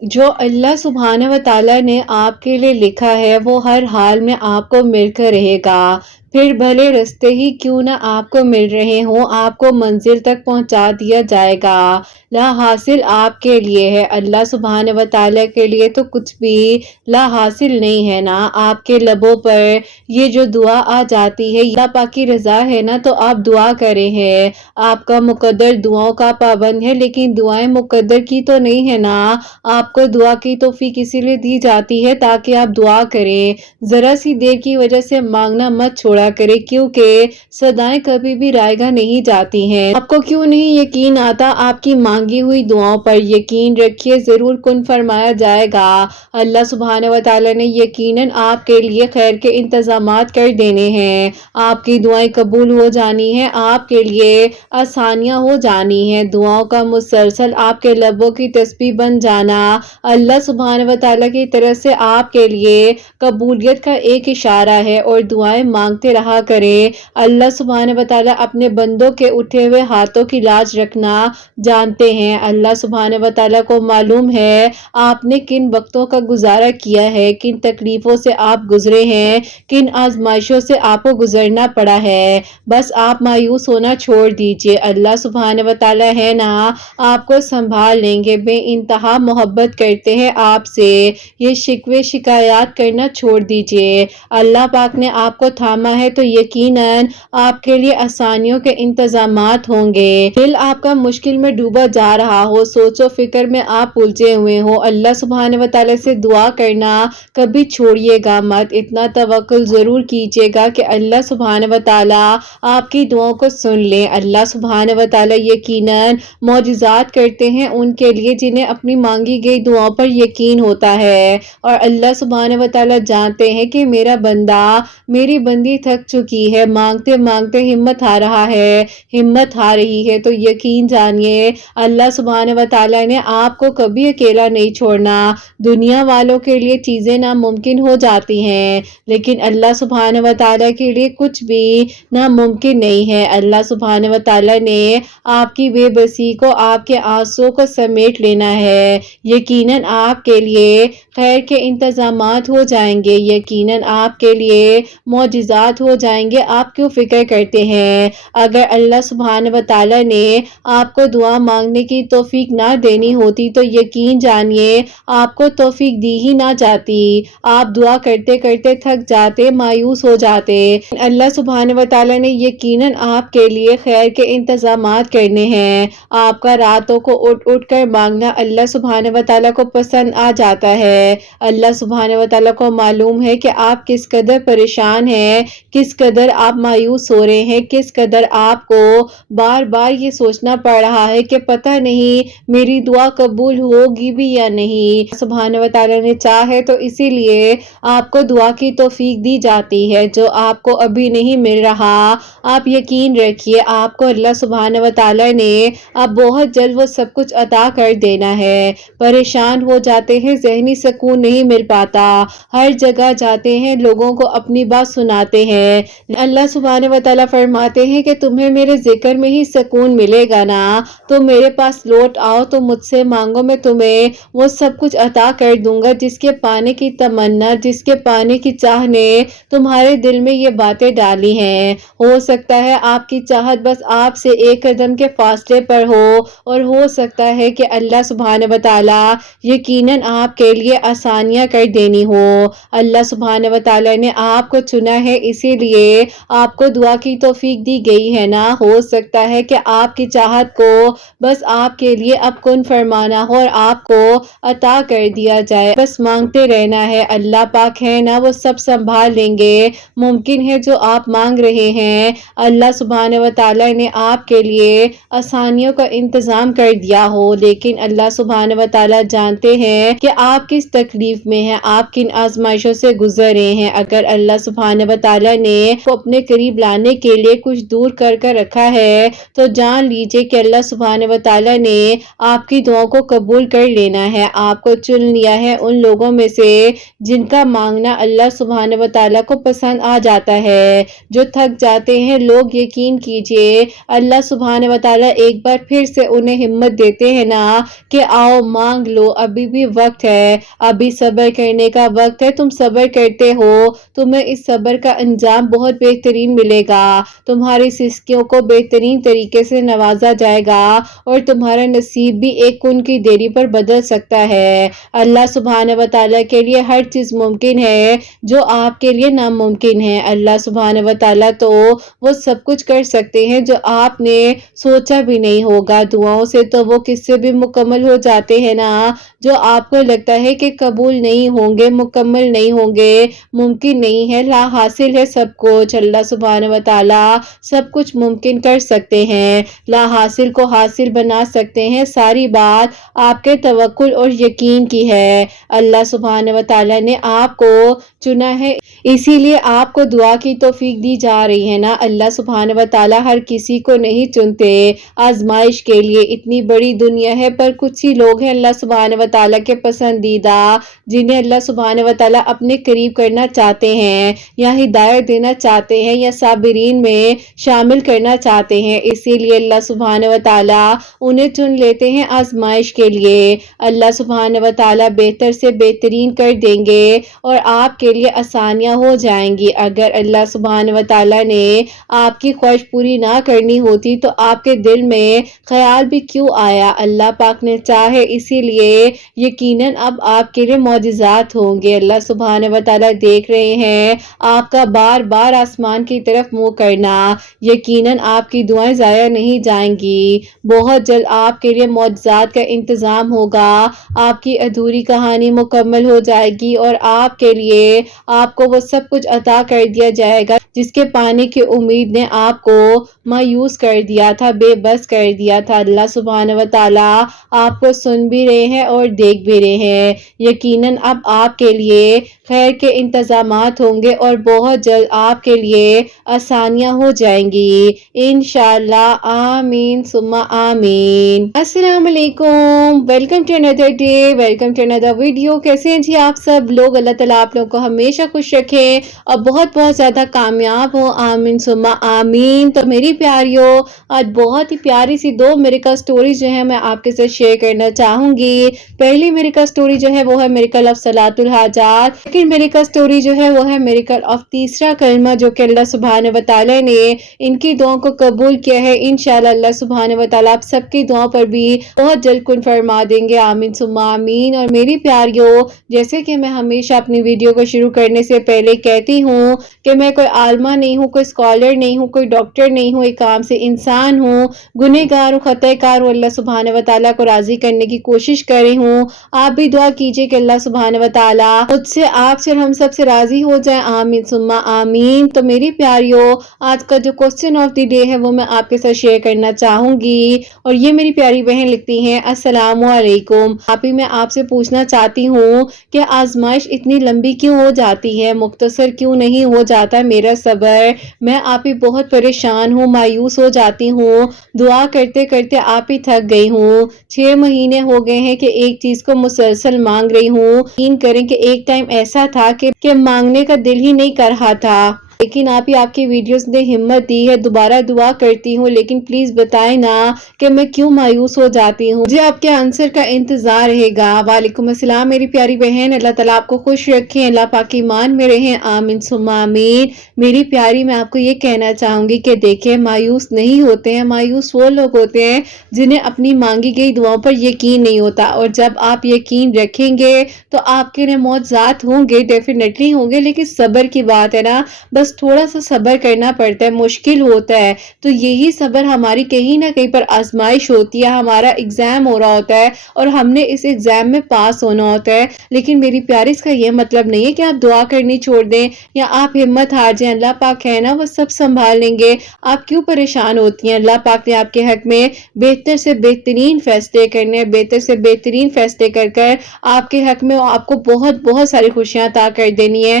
جو اللہ سبحانہ و تعالیٰ نے آپ کے لیے لکھا ہے وہ ہر حال میں آپ کو مل کر رہے گا، پھر بھلے رستے ہی کیوں نہ آپ کو مل رہے ہوں، آپ کو منزل تک پہنچا دیا جائے گا۔ لا حاصل آپ کے لیے ہے، اللہ سبحانہ و تعالیٰ کے لیے تو کچھ بھی لا حاصل نہیں ہے نا۔ آپ کے لبوں پر یہ جو دعا آ جاتی ہے، اللہ پاک کی رضا ہے نا، تو آپ دعا کرے ہیں۔ آپ کا مقدر دعاؤں کا پابند ہے، لیکن دعائیں مقدر کی تو نہیں ہے نا۔ آپ کو دعا کی توفیق اسی لیے دی جاتی ہے تاکہ آپ دعا کریں۔ ذرا سی دیر کی وجہ سے مانگنا مت چھوڑا کرے، کیونکہ صدائیں کبھی بھی رائے گاہ نہیں جاتی ہیں۔ آپ کو کیوں نہیں یقین آتا؟ آپ کی مانگی ہوئی دعاؤں پر یقین رکھیے، ضرور کن فرمایا جائے گا۔ اللہ سبحانہ و تعالیٰ نے یقیناً آپ کے لیے خیر کے انتظامات کر دینے ہیں۔ آپ کی دعائیں قبول ہو جانی ہیں، آپ کے لیے آسانیاں ہو جانی ہیں، دعاؤں کا مسلسل آپ کے لبوں کی تسبیح بن جانا اللہ سبحانہ و تعالیٰ کی طرف سے آپ کے لیے قبولیت کا ایک اشارہ ہے، اور دعائیں مانگتے رہا کریں۔ اللہ سبحانہ و تعالیٰ اپنے بندوں کے اٹھے ہوئے ہاتھوں کی لاج رکھنا جانتے ہیں۔ اللہ سبحانہ و تعالیٰ کو معلوم ہے آپ نے کن وقتوں کا گزارا کیا ہے، کن تکلیفوں سے آپ گزرے ہیں، کن آزمائشوں سے آپ کو گزرنا پڑا ہے۔ بس آپ مایوس ہونا چھوڑ دیجئے، اللہ سبحانہ و تعالیٰ ہے نا، آپ کو سنبھال لیں گے۔ بے انتہا محبت کرتے ہیں آپ سے، یہ شکوے شکایات کرنا چھوڑ دیجئے۔ اللہ پاک نے آپ کو تھاما ہے تو یقیناً آپ کے لیے آسانیوں کے انتظامات ہوں گے۔ دل آپ کا مشکل میں ڈوبا جا رہا ہو، سوچ و فکر میں آپ الجھے ہوئے ہو، اللہ سبحانہ و تعالیٰ سے دعا کرنا کبھی چھوڑیے گا مت۔ اتنا توکل ضرور کیجیے گا کہ اللہ سبحانہ و تعالیٰ آپ کی دعاؤں کو سن لیں۔ اللہ سبحانہ و تعالیٰ یقیناً معجزات کرتے ہیں ان کے لیے جنہیں اپنی مانگی گئی دعاؤں پر یقین ہوتا ہے، اور اللہ سبحانہ و تعالیٰ جانتے ہیں کہ میرا بندہ، میری بندی تھک چکی ہے، مانگتے مانگتے ہمت ہار رہا ہے، ہمت ہار رہی ہے، تو یقین جانیے اللہ سبحانہ و تعالیٰ نے آپ کو کبھی اکیلا نہیں چھوڑنا۔ دنیا والوں کے لیے چیزیں ناممکن ہو جاتی ہیں، لیکن اللہ سبحانہ و تعالیٰ کے لیے کچھ بھی ناممکن نہیں ہے۔ اللہ سبحانہ و تعالیٰ نے آپ کی بے بسی کو، آپ کے آنسوں کو سمیٹ لینا ہے۔ یقیناً آپ کے لیے خیر کے انتظامات ہو جائیں گے، یقیناً آپ کے لیے معجزات ہو جائیں گے۔ آپ کیوں فکر کرتے ہیں؟ اگر اللہ سبحانہ و تعالیٰ نے آپ کو دعا مانگنے کی توفیق نہ دینی ہوتی تو یقین جانیے آپ کو توفیق دی ہی نہ جاتی، آپ دعا کرتے کرتے تھک جاتے، مایوس ہو جاتے۔ اللہ سبحانہ و تعالیٰ نے یقیناً آپ کے لیے خیر کے انتظامات کرنے ہیں۔ آپ کا راتوں کو اٹھ اٹھ کر مانگنا اللہ سبحانہ و تعالیٰ کو پسند آ جاتا ہے۔ اللہ سبحانہ و تعالیٰ کو معلوم ہے کہ آپ کس قدر پریشان ہیں، کس قدر آپ مایوس ہو رہے ہیں، کس قدر آپ کو بار بار یہ سوچنا پڑ رہا ہے کہ پتہ نہیں میری دعا قبول ہوگی بھی یا نہیں۔ سبحانہ و تعالیٰ نے چاہے تو اسی لیے آپ کو دعا کی توفیق دی جاتی ہے جو آپ کو ابھی نہیں مل رہا۔ آپ یقین رکھیے آپ کو اللہ سبحانہ و تعالیٰ نے اب بہت جلد وہ سب کچھ عطا کر دینا ہے۔ پریشان ہو جاتے ہیں، ذہنی سکون نہیں مل پاتا، ہر جگہ جاتے ہیں، لوگوں کو اپنی بات سناتے ہیں۔ اللہ سبحانہ و تعالیٰ فرماتے ہیں کہ تمہیں میرے ذکر میں ہی سکون ملے گا نا، تو میرے پاس لوٹ آؤ، تو مجھ سے مانگو، میں تمہیں وہ سب کچھ عطا کر دوں گا جس کے پانے کی تمنا، جس کے پانے کی چاہ نے تمہارے دل میں یہ باتیں ڈالی ہیں۔ ہو سکتا ہے آپ کی چاہت بس آپ سے ایک قدم کے فاصلے پر ہو، اور ہو سکتا ہے کہ اللہ سبحانہ و تعالیٰ یقیناً آپ کے لیے آسانیاں کر دینی ہو۔ اللہ سبحانہ و تعالیٰ نے آپ کو چنا ہے، اسی لیے آپ کو دعا کی توفیق دی گئی ہے نا۔ ہو سکتا ہے کہ آپ کی چاہت کو بس آپ کے لیے اب کن فرمانا ہو اور آپ کو عطا کر دیا جائے، بس مانگتے رہنا ہے۔ اللہ پاک ہے نا، وہ سب سنبھال لیں گے۔ ممکن ہے جو آپ مانگ رہے ہیں اللہ سبحانہ و تعالیٰ نے آپ کے لیے آسانیوں کا انتظام کر دیا ہو، لیکن اللہ سبحانہ و تعالیٰ جانتے ہیں کہ آپ کس تکلیف میں ہیں، آپ کن آزمائشوں سے گزر رہے ہیں۔ اگر اللہ سبحانہ و تعالیٰ نے کو اپنے قریب لانے کے لیے کچھ دور کر رکھا ہے تو جان لیجئے کہ اللہ سبحانہ و تعالی نے آپ کی دعاؤں کو قبول کر لینا ہے، آپ کو چن لیا ہے ان لوگوں میں سے جن کا مانگنا اللہ سبحانہ و تعالی کو پسند آ جاتا ہے۔ جو تھک جاتے ہیں لوگ، یقین کیجئے اللہ سبحانہ و تعالی ایک بار پھر سے انہیں ہمت دیتے ہیں نا کہ آؤ مانگ لو، ابھی بھی وقت ہے، ابھی صبر کرنے کا وقت ہے، تم صبر کرتے ہو تمہیں اس صبر کا انجام بہت بہترین ملے گا، تمہاری سسکیوں کو بہترین طریقے سے نوازا جائے گا اور تمہارا نصیب بھی ایک کن کی دیری پر بدل سکتا ہے۔ اللہ سبحانہ و تعالیٰ کے لیے ہر چیز ممکن ہے جو آپ کے لیے ناممکن ہے۔ اللہ سبحانہ و تعالیٰ تو وہ سب کچھ کر سکتے ہیں جو آپ نے سوچا بھی نہیں ہوگا۔ دعاؤں سے تو وہ قصے بھی مکمل ہو جاتے ہیں نا جو آپ کو لگتا ہے کہ قبول نہیں ہوں گے، مکمل نہیں ہوں گے، ممکن نہیں ہے، لا حاصل ہے سب کچھ۔ اللہ سبحانہ و تعالیٰ سب کچھ ممکن کر سکتے ہیں، لا حاصل کو حاصل بنا سکتے ہیں، ساری بات آپ کے توکل اور یقین کی ہے۔ اللہ سبحانہ و تعالیٰ نے آپ کو چنا ہے، اسی لیے آپ کو دعا کی توفیق دی جا رہی ہے نا۔ اللہ سبحانہ و تعالیٰ ہر کسی کو نہیں چنتے آزمائش کے لیے، اتنی بڑی دنیا ہے پر کچھ ہی لوگ ہیں اللہ سبحانہ و تعالیٰ کے پسندیدہ جنہیں اللہ سبحانہ و تعالیٰ اپنے قریب کرنا چاہتے ہیں یا ہدایت دینا چاہتے ہیں یا صابرین میں شامل کرنا چاہتے ہیں، اسی لیے اللہ سبحانہ و تعالیٰ انہیں چن لیتے ہیں آزمائش کے لیے۔ اللہ سبحانہ و تعالیٰ بہتر سے بہترین کر دیں گے اور آپ کے لیے آسانیاں ہو جائیں گی۔ اگر اللہ سبحانہ و تعالیٰ نے آپ کی خواہش پوری نہ کرنی ہوتی تو آپ کے دل میں خیال بھی کیوں آیا؟ اللہ پاک نے چاہے، اسی لیے یقیناً اب آپ کے لیے معجزات ہوں گے۔ اللہ سبحانہ و تعالیٰ دیکھ رہے ہیں آپ کا بار بار آسمان کی طرف منہ کرنا، یقیناً آپ کی دعائیں ضائع نہیں جائیں گی، بہت جلد آپ کے لیے معجزات کا انتظام ہوگا، آپ کی ادھوری کہانی مکمل ہو جائے گی اور آپ کے لیے آپ کو وہ سب کچھ عطا کر دیا جائے گا جس کے پانے کی امید نے آپ کو مایوس کر دیا تھا، بے بس کر دیا تھا۔ اللہ سبحانہ و تعالیٰ آپ کو سن بھی رہے ہیں اور دیکھ بھی رہے ہیں، یقیناً اب آپ کے لیے خیر کے انتظامات ہوں گے اور بہت جلد آپ کے لیے آسانیاں ہو جائیں گی انشاءاللہ۔ آمین ثم آمین۔ السلام علیکم، welcome to another day, welcome to another video. کیسے ہیں جی آپ سب لوگ؟ اللہ تعالیٰ آپ لوگوں کو ہمیشہ خوش رکھے اور بہت بہت زیادہ کامیاب ہو، آمین ثم آمین۔ تو میری پیاریوں، آج بہت ہی پیاری سی دو میریکل سٹوریز جو ہے میں آپ کے ساتھ شیئر کرنا چاہوں گی۔ پہلی میریکل سٹوری جو ہے وہ ہے میریکل آف صلاۃ الحاجات، لیکن میریکل سٹوری جو ہے وہ ہے میریکل آف تیسرا کلمہ جو کہ اللہ سبحانہ و تعالیٰ نے ان کی دعاؤں کو قبول کیا ہے۔ انشاءاللہ اللہ سبحانہ و تعالیٰ آپ سب کی دعاؤں پر بھی بہت جلد کن فرما دیں گے، آمین ثم آمین۔ اور میری پیاریوں، جیسے کہ میں ہمیشہ اپنی ویڈیو کو شروع کرنے سے پہلے کہتی ہوں کہ میں کوئی عالمہ نہیں ہوں، کوئی اسکالر نہیں ہوں، کوئی ڈاکٹر نہیں ہوں، ایک عام سے انسان ہوں، گنہگار ہوں، خطا کار ہوں، اللہ سبحانہ و تعالیٰ کو راضی کرنے کی کوشش کر رہی ہوں۔ آپ بھی دعا کیجئے کہ اللہ سبحانہ و تعالیٰ خود سے، آپ سے اور ہم سب سے راضی ہو جائے، آمین ثم آمین۔ تو میری پیاریوں، آج کا جو کوسچن آف دی ڈے ہے وہ میں آپ کے ساتھ شیئر کرنا چاہوں گی اور یہ میری پیاری بہن لکھتی ہیں، السلام علیکم آپی، میں آپ سے پوچھنا چاہتی ہوں کہ آزمائش اتنی لمبی کیوں ہو جاتی ہے، مختصر کیوں نہیں ہو جاتا میرا صبر؟ میں آپ ہی بہت پریشان ہوں، مایوس ہو جاتی ہوں، دعا کرتے کرتے آپ ہی تھک گئی ہوں، 6 مہینے ہو گئے ہیں کہ ایک چیز کو مسلسل مانگ رہی ہوں۔ یقین کریں کہ ایک ٹائم ایسا تھا کہ مانگنے کا دل ہی نہیں کر رہا تھا، لیکن آپ ہی آپ کی ویڈیوز نے ہمت دی ہے، دوبارہ دعا کرتی ہوں، لیکن پلیز بتائیں نا کہ میں کیوں مایوس ہو جاتی ہوں، مجھے آپ کے آنسر کا انتظار رہے گا۔ وعلیکم السلام میری پیاری بہن، اللہ تعالیٰ آپ کو خوش رکھیں، اللہ پاک ایمان میں رہیں، آمین ثم آمین۔ میری پیاری، میں آپ کو یہ کہنا چاہوں گی کہ دیکھیں، مایوس نہیں ہوتے ہیں، مایوس وہ لوگ ہوتے ہیں جنہیں اپنی مانگی گئی دعاؤں پر یقین نہیں ہوتا، اور جب آپ یقین رکھیں گے تو آپ کے لیے معجزات ہوں گے، ڈیفینیٹلی ہوں گے، لیکن صبر کی بات ہے نا، بس تھوڑا سا صبر کرنا پڑتا ہے، مشکل ہوتا ہے، تو یہی صبر ہماری کہیں نہ کہیں پر آزمائش ہوتی ہے، ہمارا ایگزام ہو رہا ہوتا ہے اور ہم نے اس ایگزام میں پاس ہونا ہوتا ہے، لیکن میری پیاری اس کا یہ مطلب نہیں ہے کہ آپ دعا کرنی چھوڑ دیں یا آپ ہمت ہار جائیں، اللہ پاک ہے نا، وہ سب سنبھال لیں گے، آپ کیوں پریشان ہوتی ہیں؟ اللہ پاک نے آپ کے حق میں بہتر سے بہترین فیصلے کرنے، بہتر سے بہترین فیصلے کر آپ کے حق میں آپ کو بہت بہت ساری خوشیاں عطا کر دینی ہے۔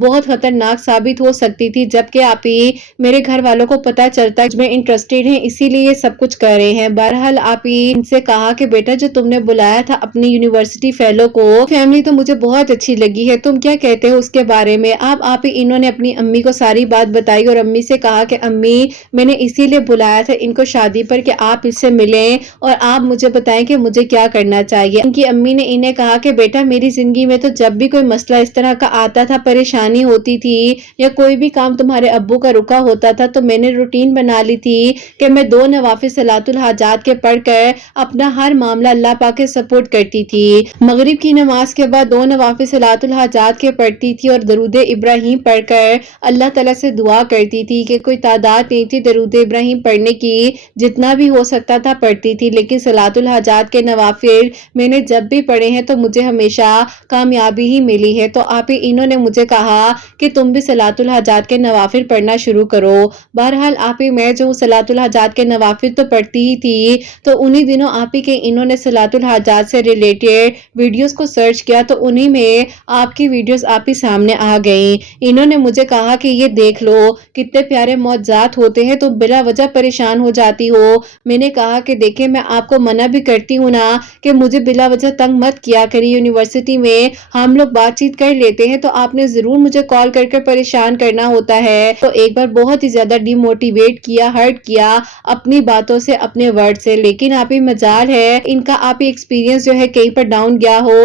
بہت خطرناک ثابت ہو سکتی تھی، جبکہ آپ ہی میرے گھر والوں کو پتا چلتا ہے میں انٹرسٹیڈ ہیں، اسی لیے سب کچھ کر رہے ہیں۔ بہرحال آپ ہی ان سے کہا کہ بیٹا جو تم نے بلایا تھا اپنی یونیورسٹی فیلو کو، فیملی تو مجھے بہت اچھی لگی ہے، تم کیا کہتے ہو اس کے بارے میں؟ آپ ہی انہوں نے اپنی امی کو ساری بات بتائی اور امی سے کہا کہ امی میں نے اسی لیے بلایا تھا ان کو شادی پر کہ آپ اس سے ملیں اور آپ مجھے بتائیں کہ مجھے کیا کرنا چاہیے۔ ان کی امی نے انہیں کہا کہ بیٹا میری زندگی میں تو جب بھی کوئی مسئلہ اس طرح کا آتا تھا، پریشانی ہوتی تھی یا کوئی بھی کام تمہارے ابو کا رکا ہوتا تھا، تو میں نے روٹین بنا لی تھی کہ میں 2 نوافل صلاۃ الحاجات کے پڑھ کر اپنا ہر معاملہ اللہ پاک کے سپورٹ کرتی تھی۔ مغرب کی نماز کے بعد 2 نوافل صلاۃ الحاجات کے پڑھتی تھی اور درود ابراہیم پڑھ کر اللہ تعالیٰ سے دعا کرتی تھی کہ کوئی تعداد نہیں تھی درود ابراہیم پڑھنے کی، جتنا بھی ہو سکتا تھا پڑھتی تھی، لیکن صلاۃ الحاجات کے نوافل میں نے جب بھی پڑھے ہیں تو مجھے ہمیشہ کامیابی ہی ملی ہے۔ تو آپ ہی انہوں نے مجھے کہا کہ تم بھی صلاۃ الحاجات کے نوافل پڑھنا شروع کرو۔ بہرحال آپ ہی میں جو صلاۃ الحاجات کے نوافل تو پڑھتی ہی تھی، تو انہی دنوں آپ ہی کے انہوں نے صلاۃ الحاجات سے ریلیٹڈ ویڈیوز کو سرچ کیا تو انہی میں آپ کی ویڈیوز آپ ہی سامنے آ گئیں۔ انہوں نے مجھے کہا کہ یہ دیکھ لو کتنے پیارے معجزات ہوتے ہیں، تم بلا وجہ پریشان ہو جاتی ہو۔ میں نے کہا کہ دیکھیں میں آپ کو منع بھی کرتی ہوں نا کہ مجھے بلا وجہ تنگ مت کیا کری، یونیورسٹی میں ہم لوگ بات چیت کر لیتے ہیں، تو آپ نے ضرور مجھے کال کر کے پریشان کرنا ہوتا ہے۔ تو ایک بار بہت ہی زیادہ ڈی موٹیویٹ کیا، ہرٹ کیا اپنی باتوں سے، اپنے ورڈ سے، لیکن آپ ہی مجال ہے ان کا آپ ہی ایکسپیرینس جو ہے کہیں پر ڈاؤن گیا ہو۔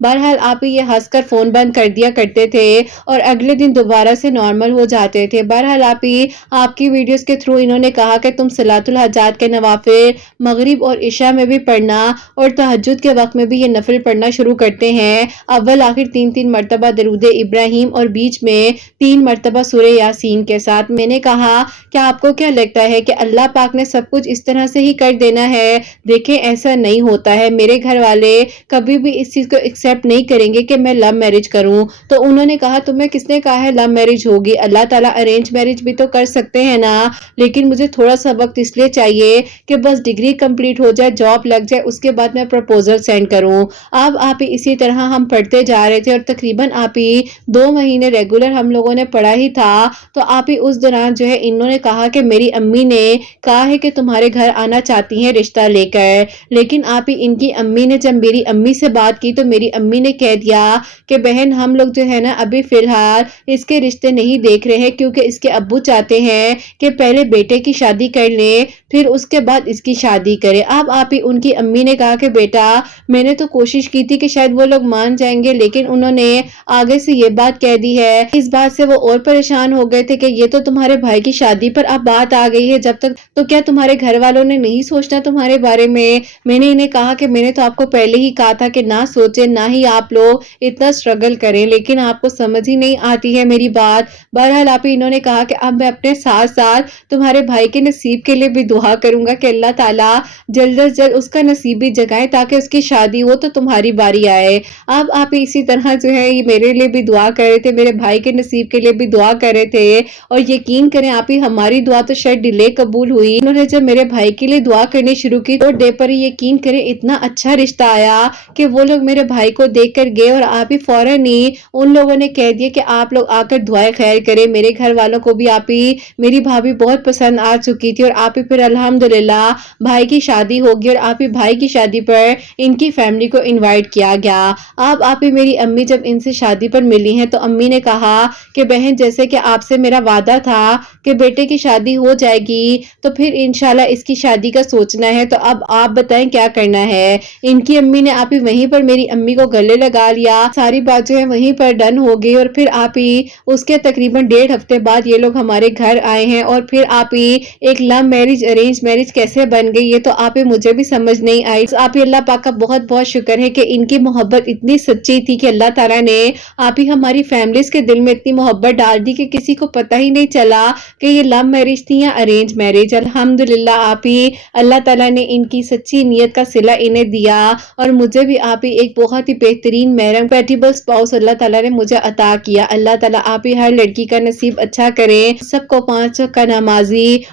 بہرحال آپ ہی یہ ہنس کر فون بند کر دیا کرتے تھے اور اگلے دن دوبارہ سے نارمل ہو جاتے تھے۔ بہرحال آپ ہی آپ کی ویڈیوز کے تھرو انہوں نے کہا کہ تم صلاۃ الحاجات کے نوافل مغرب اور عشاء میں بھی پڑھنا اور تہجد کے وقت میں بھی یہ نفل پڑھنا شروع کرتے ہیں، اول آخر 3 مرتبہ درود ابراہیم اور بیچ میں 3 مرتبہ سورہ یاسین کے ساتھ۔ میں نے کہا کہ آپ کو کیا لگتا ہے کہ اللہ پاک نے سب کچھ اس طرح سے ہی کر دینا ہے؟ دیکھیں ایسا نہیں ہوتا ہے، میرے گھر والے کبھی بھی اس چیز کو ایکسیپٹ نہیں کریں گے کہ میں لو میرج کروں۔ تو انہوں نے کہا تمہیں کس نے کہا ہے لو میرج ہوگی؟ اللہ تعالیٰ ارینج میرج بھی تو کر سکتے ہیں نا، لیکن مجھے تھوڑا سا وقت اس لیے چاہیے کہ بس ڈگری کمپلیٹ ہو جائے، جاب لگ جائے، اس کے بعد میں پروپوزل سینڈ کروں۔ اب آپ ہی اسی طرح ہم پڑھتے جا رہے تھے اور تقریباً آپ ہی 2 مہینے ریگولر ہم لوگوں نے پڑھا ہی تھا۔ تو آپ ہی اس دوران جو ہے انہوں نے کہا کہ میری امی نے کہا ہے کہ تمہارے گھر آنا چاہتی ہیں رشتہ لے کر، لیکن آپ ہی ان کی امی نے جب میری امی سے بات کی تو میری امی نے کہہ دیا کہ بہن ہم لوگ جو ہے نا ابھی فی الحال اس کے رشتے نہیں دیکھ رہے ہیں، کیونکہ اس کے ابو چاہتے ہیں کہ پہلے بیٹے کی شادی کر لیں پھر اس کے بعد اس کی شادی کرے۔ اب آپ ہی ان کی امی نے کہا کہ بیٹا میں نے تو کوشش کی تھی کہ شاید وہ لوگ مان جائیں گے، لیکن انہوں نے آگے سے یہ بات کہہ دی ہے۔ اس بات سے وہ اور پریشان ہو گئے تھے کہ یہ تو تمہارے بھائی کی شادی پر اب بات آ گئی ہے، جب تک تو کیا تمہارے گھر والوں نے نہیں سوچنا تمہارے بارے میں؟ میں نے انہیں کہا کہ میں نے تو آپ کو پہلے ہی کہا تھا کہ نہ سوچیں، نہ ہی آپ لوگ اتنا سٹرگل کریں، لیکن آپ کو سمجھ ہی نہیں آتی ہے میری بات۔ بہرحال آپ انہوں نے کہا کہ اب میں اپنے ساتھ ساتھ تمہارے بھائی کے نصیب کے لیے بھی دعا کروں گا کہ اللہ تعالیٰ جلد از جلد اس کا نصیب بھی جگائے تاکہ اس کی شادی ہو تو تمہاری باری آئے۔ اب آپ اسی طرح جو ہے یہ میرے لیے بھی دعا کر رہے تھے، میرے بھائی کے نصیب کے لیے بھی دعا کر رہے تھے، اور یقین کریں آپ ہی ہماری دعا تو شاید ڈیلے قبول ہوئی۔ انہوں نے جب میرے بھائی کے لیے دعا کرنی شروع کی تو ڈے پر یقین کریں اتنا اچھا رشتہ آیا کہ وہ لوگ میرے بھائی کو دیکھ کر گئے اور آپ ہی فوراً ہی ان لوگوں نے کہہ دیا کہ آپ لوگ آ کر دعائیں خیر کریں۔ میرے گھر والوں کو بھی آپ ہی میری بھابھی بہت پسند آ چکی تھی، اور آپ ہی پھر الحمدللہ بھائی کی شادی ہوگی اور آپ ہی بھائی کی شادی پر ان کی فیملی کو انوائٹ کیا گیا۔ اب آپ ہی میری امی جب ان سے شادی پر ملی ہیں تو امی نے کہا کہ بہن جیسے کہ آپ سے میرا وعدہ تھا کہ بیٹے کی شادی ہو جائے گی تو پھر انشاءاللہ اس کی شادی کا سوچنا ہے، تو اب آپ بتائیں کیا کرنا ہے۔ ان کی امی نے آپ ہی وہیں پر میری امی کو گلے لگا لیا، ساری بات جو ہے وہیں پر ڈن ہو گئی، اور پھر آپ ہی اس کے تقریباً 1.5 ہفتے بعد یہ لوگ ہمارے گھر آئے ہیں، اور پھر آپ ہی ایک لو میرج ارینج میرج کیسے بن گئی یہ تو آپ ہی مجھے بھی سمجھ نہیں آئی۔ آپ ہی اللہ پاک کا بہت بہت شکر ہے کہ ان کی محبت اتنی سچی تھی کہ اللہ تعالیٰ نے آپ ہی ہماری فیملیز کے دل میں اتنی محبت ڈال دی کہ کسی کو پتہ ہی نہیں چلا کہ یہ لو میرج تھی یا ارینج میرج۔ الحمدللہ آپ ہی اللہ تعالیٰ نے ان کی سچی نیت کا صلہ انہیں دیا، اور مجھے بھی آپ ہی ایک بہت ہی بہترین محرم پیٹیبل اسپاؤس اللہ تعالیٰ نے مجھے عطا کیا۔ اللہ تعالیٰ آپ ہی ہر لڑکی کا نصیب اچھا کرے، سب کو 5 وقت کا نمازی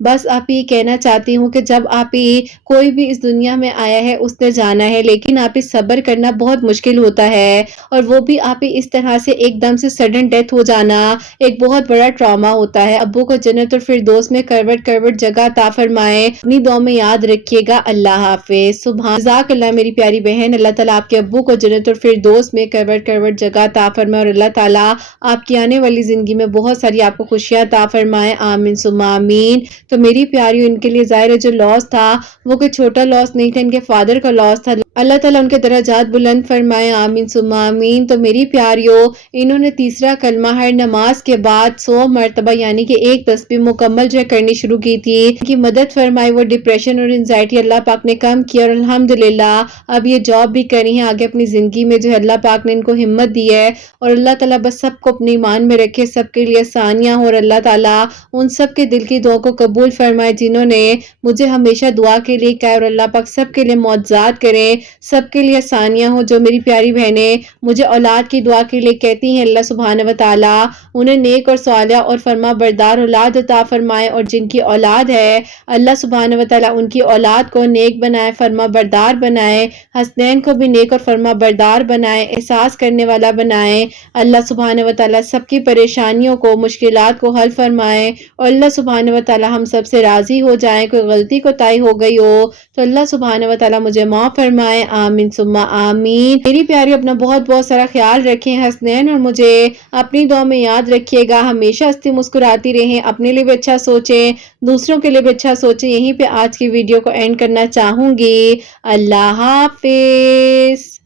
بس آپ یہ کہنا چاہتی ہوں کہ جب آپ ہی کوئی بھی اس دنیا میں آیا ہے اس نے جانا ہے، لیکن آپ ہی صبر کرنا بہت مشکل ہوتا ہے، اور وہ بھی آپ ہی اس طرح سے ایک دم سے سڈن ڈیتھ ہو جانا ایک بہت بڑا ٹراما ہوتا ہے۔ ابو کو جنت الفردوس میں کروٹ کروٹ جگہ عطا فرمائے، اپنی دعا میں یاد رکھیے گا۔ اللہ حافظ۔ جزاک اللہ میری پیاری بہن، اللہ تعالیٰ آپ کے ابو کو جنت الفردوس میں کروٹ کروٹ جگہ عطا فرمائے، اور اللہ تعالیٰ آپ کی آنے والی زندگی میں بہت ساری آپ کو خوشیاں عطا فرمائے، آمین ثم آمین۔ تو میری پیاری ان کے لیے ظاہر ہے جو لاس تھا وہ کوئی چھوٹا لاس نہیں تھا، ان کے فادر کا لاس تھا، اللہ تعالیٰ ان کے درجات بلند فرمائے، آمین ثم آمین۔ تو میری پیاریوں، انہوں نے تیسرا کلمہ ہر نماز کے بعد 100 مرتبہ یعنی کہ ایک تسبیح مکمل جو کرنی شروع کی تھی، ان کی مدد فرمائی، وہ ڈپریشن اور انزائٹی اللہ پاک نے کم کیا، اور الحمدللہ اب یہ جاب بھی کری ہیں، آگے اپنی زندگی میں جو اللہ پاک نے ان کو ہمت دی ہے، اور اللہ تعالیٰ بس سب کو اپنے ایمان میں رکھے، سب کے لیے آسانیاں ہو، اور اللہ تعالیٰ ان سب کے دل کی دعا کو قبول فرمائے جنہوں نے مجھے ہمیشہ دعا کے لیے کہا، اور اللہ پاک سب کے لیے معجزات کرے، سب کے لیے آسانیاں ہو۔ جو میری پیاری بہنیں مجھے اولاد کی دعا کے لیے کہتی ہیں، اللہ سبحانہ و تعالیٰ انہیں نیک اور صالحہ اور فرما بردار اولاد عطا فرمائے، اور جن کی اولاد ہے اللہ سبحانہ و تعالیٰ ان کی اولاد کو نیک بنائے، فرما بردار بنائے، حسنین کو بھی نیک اور فرما بردار بنائے، احساس کرنے والا بنائے، اللہ سبحانہ و تعالیٰ سب کی پریشانیوں کو مشکلات کو حل فرمائے، اور اللہ سبحانہ و تعالیٰ ہم سب سے راضی ہو جائیں، کوئی غلطی کوتاہی ہو گئی ہو تو اللہ سبحانہ و تعالیٰ مجھے معاف فرمائے، آمین ثم آمین۔ میری پیاری اپنا بہت بہت سارا خیال رکھیں حسنین، اور مجھے اپنی دعا میں یاد رکھیے گا، ہمیشہ ہنستی مسکراتی رہیں، اپنے لیے بھی اچھا سوچیں، دوسروں کے لیے بھی اچھا سوچیں۔ یہیں پہ آج کی ویڈیو کو اینڈ کرنا چاہوں گی۔ اللہ حافظ۔